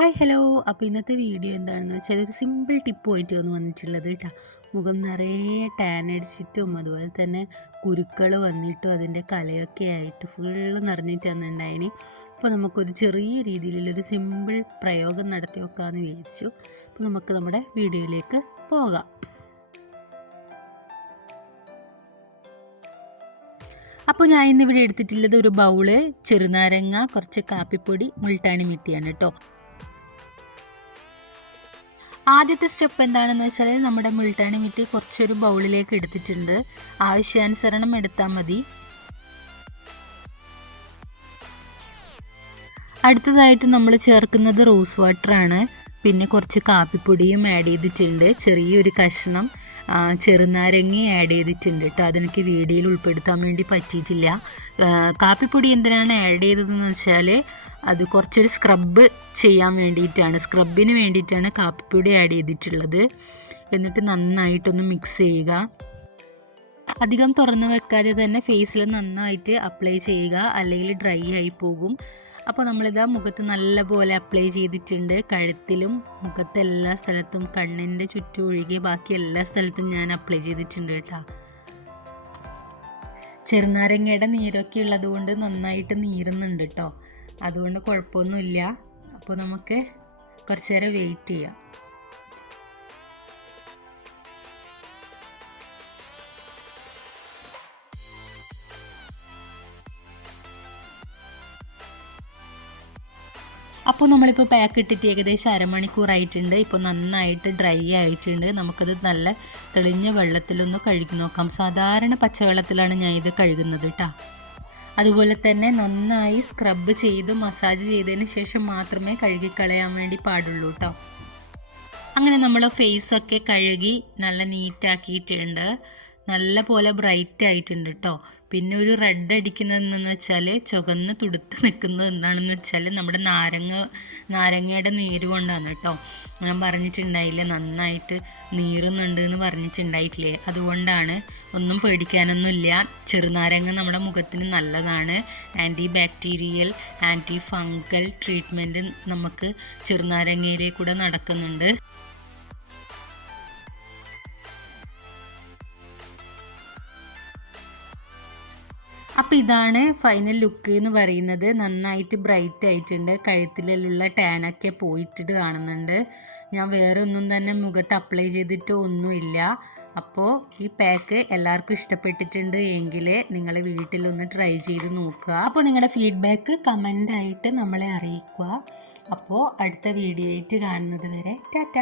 Hi hello. അപ്പോൾ ഇന്നത്തെ video എന്താണെന്ന് വെച്ചാൽ ഒരു സിമ്പിൾ ടിപ്പ് പോയിട്ട് വന്ന് വന്നിട്ടുള്ളത് കേട്ടോ മുഖം നിറയെ ടാൻ അടിച്ചിട്ടും അതുപോലെ തന്നെ കുരുക്കൾ വന്നിട്ടും അതിന്റെ കലയൊക്കെ ആയിട്ട് ഫുള്ള് നിറഞ്ഞിട്ട് വന്നിട്ടുണ്ടായിന്. അപ്പോൾ നമുക്കൊരു ചെറിയ രീതിയിലുള്ളൊരു സിമ്പിൾ പ്രയോഗം നടത്തി വെക്കാമെന്ന് വിചാരിച്ചു. അപ്പോൾ നമുക്ക് നമ്മുടെ വീഡിയോയിലേക്ക് പോകാം. അപ്പോൾ ഞാൻ ഇന്നിവിടെ എടുത്തിട്ടുള്ളത് ഒരു ബൗൾ ചെറുനാരങ്ങ കുറച്ച് കാപ്പിപ്പൊടി മുൾട്ടാണി മിട്ടിയാണ് കേട്ടോ ആദ്യത്തെ സ്റ്റെപ്പ് എന്താണെന്ന് വെച്ചാൽ നമ്മുടെ മുൾട്ടാണി മിറ്റി കുറച്ചൊരു ബൗളിലേക്ക് എടുത്തിട്ടുണ്ട്. ആവശ്യാനുസരണം എടുത്താൽ മതി. അടുത്തതായിട്ട് നമ്മൾ ചേർക്കുന്നത് റോസ് വാട്ടറാണ് പിന്നെ കുറച്ച് കാപ്പിപ്പൊടിയും ആഡ് ചെയ്തിട്ടുണ്ട്. ചെറിയൊരു കഷ്ണം. ചെറുനാരങ്ങ ആഡ് ചെയ്തിട്ടുണ്ട് കേട്ടോ അതെനിക്ക് വീഡിയോയിൽ ഉൾപ്പെടുത്താൻ വേണ്ടി പറ്റിയിട്ടില്ല. കാപ്പിപ്പൊടി എന്തിനാണ് ആഡ് ചെയ്തതെന്ന് വെച്ചാൽ അത് കുറച്ചൊരു സ്ക്രബ് ചെയ്യാൻ വേണ്ടിയിട്ടാണ്. സ്ക്രബിന് വേണ്ടിയിട്ടാണ് കാപ്പിപ്പൊടി ആഡ് ചെയ്തിട്ടുള്ളത്. എന്നിട്ട് നന്നായിട്ടൊന്ന് മിക്സ് ചെയ്യുക. അധികം തുറന്നു വെക്കാതെ തന്നെ ഫേസിൽ നന്നായിട്ട് അപ്ലൈ ചെയ്യുക. അല്ലെങ്കിൽ ഡ്രൈ ആയി പോകും. അപ്പോൾ നമ്മളിത് മുഖത്ത് നല്ലപോലെ അപ്ലൈ ചെയ്തിട്ടുണ്ട്. കഴുത്തിലും മുഖത്തെ എല്ലാ സ്ഥലത്തും കണ്ണിന്റെ ചുറ്റും ഒഴികെ ബാക്കി എല്ലാ സ്ഥലത്തും ഞാൻ അപ്ലൈ ചെയ്തിട്ടുണ്ട് കേട്ടോ. ചെറുനാരങ്ങയുടെ നീരൊക്കെ ഉള്ളത് കൊണ്ട് നന്നായിട്ട് നീരുന്നുണ്ട് കേട്ടോ. അതുകൊണ്ട് കുഴപ്പമൊന്നുമില്ല. അപ്പോൾ നമുക്ക് കുറച്ച് നേരം വെയിറ്റ് ചെയ്യാം. അപ്പോൾ നമ്മളിപ്പോൾ പാക്ക് ഇട്ടിട്ട് ഏകദേശം അരമണിക്കൂറായിട്ടുണ്ട്. ഇപ്പോൾ നന്നായിട്ട് ഡ്രൈ ആയിട്ടുണ്ട്. നമുക്കത് നല്ല തെളിഞ്ഞ വെള്ളത്തിലൊന്ന് കഴുകി നോക്കാം. സാധാരണ പച്ചവെള്ളത്തിലാണ് ഞാൻ ഇത് കഴുകുന്നത് കേട്ടോ അതുപോലെ തന്നെ നന്നായി സ്ക്രബ് ചെയ്ത് മസാജ് ചെയ്തതിന് ശേഷം മാത്രമേ കഴുകിക്കളയാൻ വേണ്ടി പാടുള്ളൂ കേട്ടോ അങ്ങനെ നമ്മൾ ഫേസൊക്കെ കഴുകി നല്ല നീറ്റാക്കിയിട്ടുണ്ട് നല്ല പോലെ ബ്രൈറ്റ് ആയിട്ടുണ്ട് കേട്ടോ പിന്നെ ഒരു റെഡ് അടിക്കുന്നതെന്ന് വെച്ചാൽ ചുവന്ന് തുടുത്ത് നിൽക്കുന്നത് എന്താണെന്ന് വെച്ചാൽ നമ്മുടെ നാരങ്ങ നാരങ്ങയുടെ നീര് കൊണ്ടാണ് കേട്ടോ ഞാൻ പറഞ്ഞിട്ടുണ്ടായില്ലേ നന്നായിട്ട് നീറുന്നുണ്ട് എന്ന് പറഞ്ഞിട്ടുണ്ടായിട്ടില്ലേ? അതുകൊണ്ടാണ് ഒന്നും പേടിക്കാനൊന്നുമില്ല. ചെറുനാരങ്ങ നമ്മുടെ മുഖത്തിന് നല്ലതാണ്. Anti bacterial anti fungal treatment നമുക്ക് ചെറുനാരങ്ങയിലെ കൂടെ നടക്കുന്നുണ്ട്. അപ്പോൾ ഇതാണ് ഫൈനൽ ലുക്ക് എന്ന് പറയുന്നത്. നന്നായിട്ട് ബ്രൈറ്റ് ആയിട്ടുണ്ട്. കഴുത്തിലുള്ള ടാനൊക്കെ പോയിട്ടിട്ട് കാണുന്നുണ്ട്. ഞാൻ വേറെ ഒന്നും തന്നെ മുഖത്ത് അപ്ലൈ ചെയ്തിട്ടോ ഒന്നുമില്ല. അപ്പോൾ ഈ പാക്ക് എല്ലാവർക്കും ഇഷ്ടപ്പെട്ടിട്ടുണ്ട് എങ്കിൽ നിങ്ങൾ വീട്ടിലൊന്ന് ട്രൈ ചെയ്ത് നോക്കുക. അപ്പോൾ നിങ്ങളുടെ ഫീഡ്ബാക്ക് കമന്റായിട്ട് നമ്മളെ അറിയിക്കുക. അപ്പോൾ അടുത്ത വീഡിയോ ആയിട്ട് കാണുന്നത് വരെ ടാറ്റ!